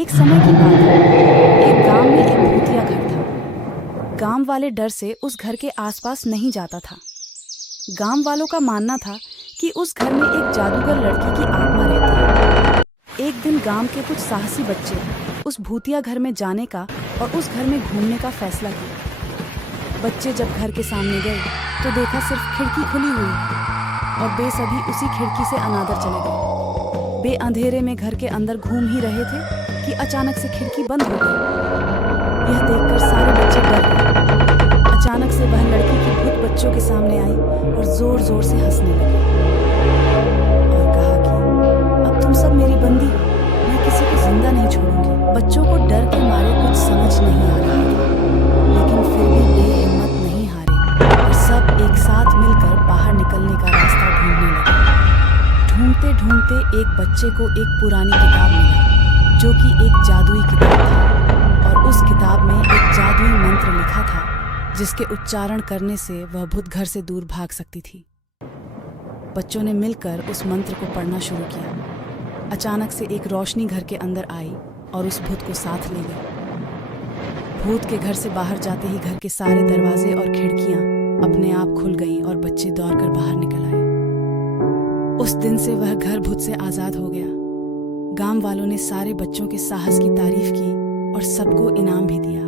एक समय की बात है। एक गांव में एक भूतिया घर था। गांव वाले डर से उस घर के आसपास नहीं जाता था। गांव वालों का मानना था कि उस घर में एक जादूगर लड़की की आत्मा रहती है। एक दिन गांव के कुछ साहसी बच्चे उस भूतिया घर में जाने का और उस घर में घूमने का फैसला किया। बच्चे जब घर के सामने गए तो देखा सिर्फ खिड़की खुली हुई और बेसब्री उसी खिड़की से अनादर चले गए। बे अंधेरे में घर के अंदर घूम ही रहे थे कि अचानक से खिड़की बंद हो गई। यह देखकर सारे बच्चे डर गए। अचानक से वह लड़की की भूत बच्चों के सामने आई और जोर जोर से हंसने लगी और कहा कि अब तुम सब मेरी बंदी हो, मैं किसी को जिंदा नहीं छोड़ूंगी। बच्चों को डर के मारे कुछ समझ नहीं आ रहा था, लेकिन फिर भी वे हिम्मत नहीं हारे और सब एक साथ मिलकर बाहर निकलने का रास्ता ढूंढने लगे। ढूंढते ढूंढते एक बच्चे को एक पुरानी किताब मिला जो कि एक जादुई किताब था और उस किताब में एक जादुई मंत्र लिखा था जिसके उच्चारण करने से वह भूत घर से दूर भाग सकती थी। बच्चों ने मिलकर उस मंत्र को पढ़ना शुरू किया। अचानक से एक रोशनी घर के अंदर आई और उस भूत को साथ ले गई। भूत के घर से बाहर जाते ही घर के सारे दरवाजे और खिड़कियां अपने आप खुल गईं और बच्चे दौड़कर बाहर निकल आए। उस दिन से वह घर भूत से आजाद हो गया। गांव वालों ने सारे बच्चों के साहस की तारीफ की और सबको इनाम भी दिया।